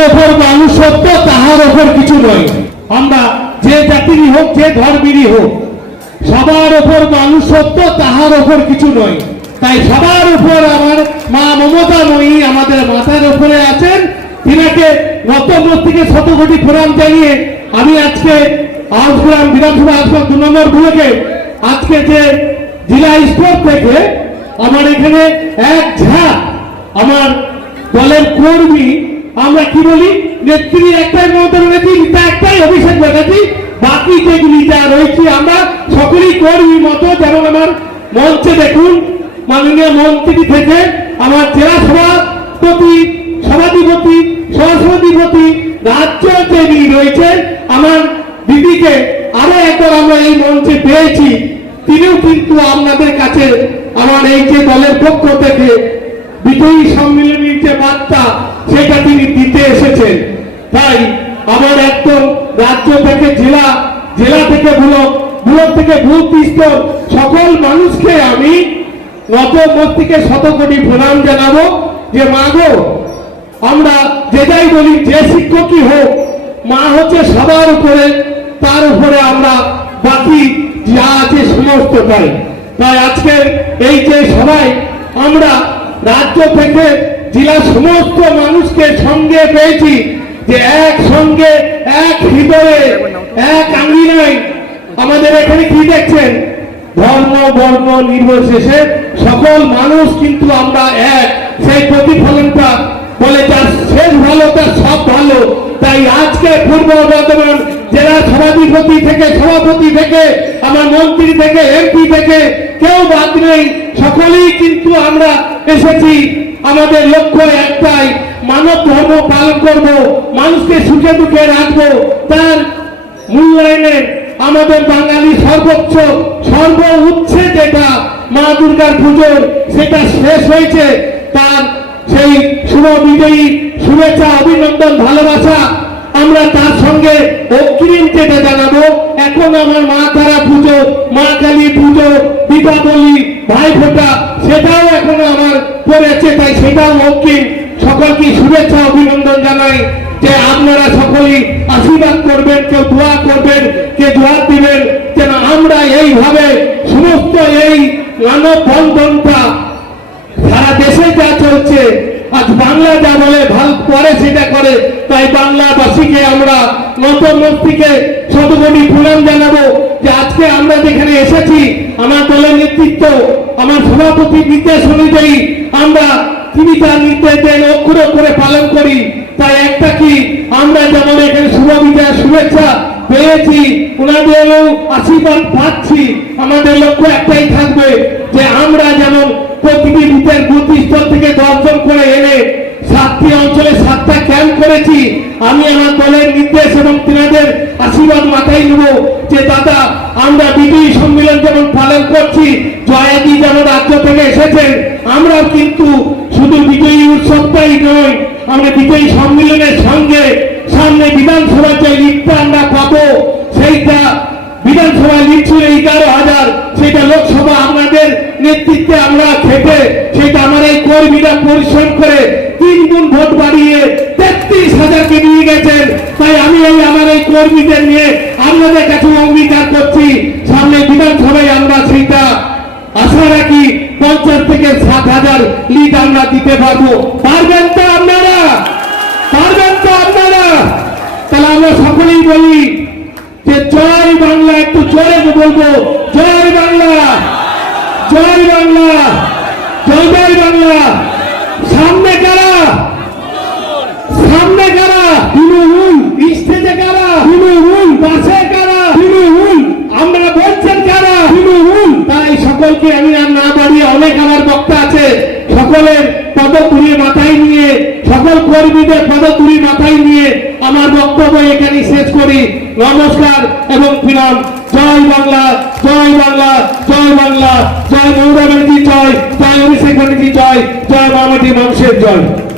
যার ওপর মানুষ সত্য তাহার ওপর কিছু নয়। আমরা যে জাতিরই হোক, যে ধর্মেরই হোক, সবার ওপর মানুষ সত্য তাহার ওপর কিছু নয়। তাই সবার উপর আমার মা মমতাময়ী আমাদের মাথার উপরে আছেন। তিনাকে নতমর থেকে শত কোটি প্রণাম জানিয়ে আমি আজকে আউসগ্রাম বিধানসভা আসন দু নম্বর বুথে আজকে যে জেলা স্তর থেকে আমার এখানে এক ঝাঁক আমার দলের কর্মী আমরা কি বলি? নেত্রী একটাই মমতা ব্যানার্জি, নেতা একটাই অভিষেক ব্যানার্জি, বাকি যেগুলি যা রয়েছে আমরা সকলেই কর্মী মতো যেমন আমার মঞ্চে দেখুন, মাননীয় মন্ত্রী থেকে আমার জেলা সভাপতি, সভাধিপতি, সহসভাধিপতি, রাজ্য যিনি রয়েছেন, আমার দিদিকে আরও একবার আমরা এই মঞ্চে পেয়েছি। তিনিও কিন্তু আপনাদের কাছে আমার এই যে দলের পক্ষ থেকে বিজয়ী সম্মেলনীর যে বার্তা সেটা তিনি দিতে এসেছেন। তাই আমার একদম রাজ্য থেকে জেলা জেলা থেকে ব্লক ব্লক থেকে বুথ স্তর সকল মানুষকে আমি নত মস্তিকে শত কোটি প্রণাম জানাব যে মাগো আমরা যেটাই বলি, যে শিক্ষকই হোক, মা হচ্ছে সবার উপরে, তার উপরে আমরা বাকি যা আছে সমস্তটাই তাই। আজকের এই যে সবাই আমরা রাজ্য থেকে জেলার সমস্ত মানুষকে সঙ্গে পেয়েছি যে এক সঙ্গে এক হৃদয়ে এক আঙ্গিনায় আমাদের এখানে কি দেখছেন ধর্ম বর্ণ নির্বিশেষে সকল মানুষ কিন্তু আমরা এক সেই প্রতিফলনটা বলে যার শেষ ভালো, তার সব ভালো। তাই আজকে পূর্ব বর্ধমান জেলা সভাধিপতি থেকে, সভাপতি থেকে, আমার মন্ত্রী থেকে, এমপি থেকে কেউ বাদ নেই। সকলেই কিন্তু আমরা এসেছি। আমাদের লক্ষ্য একটাই, মানব ধর্ম পালন করব, মানুষকে সুখে দুঃখে রাখব। তার মূল্যায়নে আমাদের বাঙালি সর্বোচ্চ, সর্ব উচ্ছে যেটা মা দুর্গার পুজো সেটা শেষ হয়েছে। তার সেই শুভ বিজয়ী শুভেচ্ছা, অভিনন্দন, ভালোবাসা আমরা তার সঙ্গে অগ্রিম যেটা জানাব। এখন আমার মা তারা পুজো, মা কালী পুজো, দীপাবলি, ভাই ফোটা পড়েছে তাই সেটাও অগ্রিম সকলকে শুভেচ্ছা অভিনন্দন জানাই যে আপনারা সকলেই আশীর্বাদ করবেন, কেউ দোয়া করবেন কে দোয়া দিবেন, যেন আমরা এইভাবে সমস্ত এই বন্ধনটা সারা দেশে যা চলছে, আজ বাংলা যা বলে, ভালো করে সেটা করে। তাই বাংলাবাসীকে আমরা, নতুন মন্ত্রীকে শতকোটি প্রণাম জানাব যে আজকে আমরা যেখানে এসেছি, আমার দলের নেতৃত্ব, আমার সভাপতি নির্দেশ অনুযায়ী আমরা তিনি তার নির্দেশ দেন অক্ষর করে পালন করি। তাই একটা কি? আমরা যেমন এখানে শুভ বিজয় শুভেচ্ছা পেয়েছি, ওনাদেরও আশীর্বাদ পাচ্ছি। আমাদের লক্ষ্য একটাই থাকবে যে আমরা যেমন প্রতিটি বুথের বুথ স্তর থেকে দর্শন করে এনে সাতটি অঞ্চলে সাতটা ক্যাম্প করেছি, আমি আমার দলের নির্দেশ এবং তিনাদের আশীর্বাদ মাথায় নেব যে, দাদা, আমরা বিজয়ী সম্মেলন যেমন পালন করছি, জয়াদি যেমন রাজ্য থেকে এসেছেন আমরাও কিন্তু শুধু বিজয়ী উৎসবটাই নয় আমরা বিজয়ী সম্মেলনের সঙ্গে সামনে বিধানসভার যে আমরা পাবো, সেইটা বিধানসভায় লিখ ছিল এগারো হাজার, সেটা লোকসভা আপনাদের নেতৃত্বে আমরা খেটে সেটা আমার এই কর্মীরা পরিশ্রম করে তিন গুণ ভোট বাড়িয়ে তেত্রিশ হাজারকে নিয়ে গেছেন। তাই আমি এই আমার এই কর্মীদের নিয়ে আপনাদের কাছে অঙ্গীকার করছি, সামনে বিধানসভায় আমরা সেইটা আশা রাখি পঞ্চাশ থেকে সাত হাজার লিড আমরা দিতে পারব। পারবেন তো আপনারা পারবেন তো আপনারা তাহলে আমরা সকলেই বলি যে জয় বাংলা একটু জোরে বলব জয় বাংলা জয় বাংলা জয় জয় বাংলা। সামনে কারা? সামনে কারা? হুল স্টেজে কারা? হুল পাশে কারা? হুল আমরা বলছেন কারা? হুল তাই সকলকে আমি আর না বাড়িয়ে অনেক আমার বক্তা আছে। সকলের পদ তুলে মাথায় নিয়ে সকল কর্মীদের পদতুলি মাথায় নিয়ে আমার বক্তব্য এখানে শেষ করি। নমস্কার এবং ফিরাম জয় বাংলা জয় বাংলা জয় বাংলা। জয় মমতা জয় জয় অভিষেক ব্যানার্জি জয় জয় মামাটি মানুষের জয়।